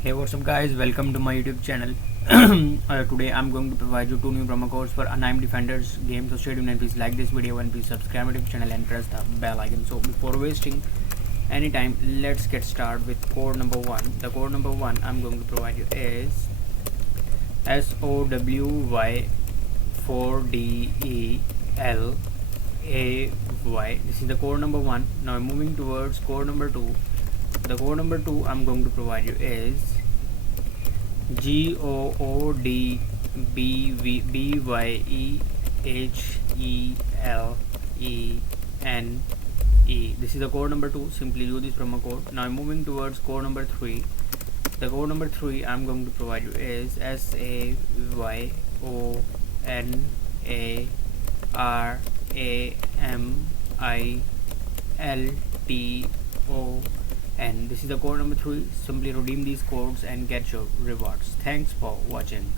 Hey, what's up, guys? Welcome to my YouTube channel. Today I'm going to provide you two new promo codes for Unnamed Defenders game. So stay tuned and please like this video and please subscribe to the channel and press the bell icon. So before wasting any time, let's get started with code number one. The code number one I'm going to provide you is SOWY4DELAY. This is the code number one. Now moving towards code number two. The code number two I'm going to provide you is GOODBYEHELENE. This is the code number two. Simply use this promo code. Now I'm moving towards code number three. The code number three I'm going to provide you is SAYONARAMILTON. This is the code number three. Simply redeem these codes and get your rewards. Thanks for watching.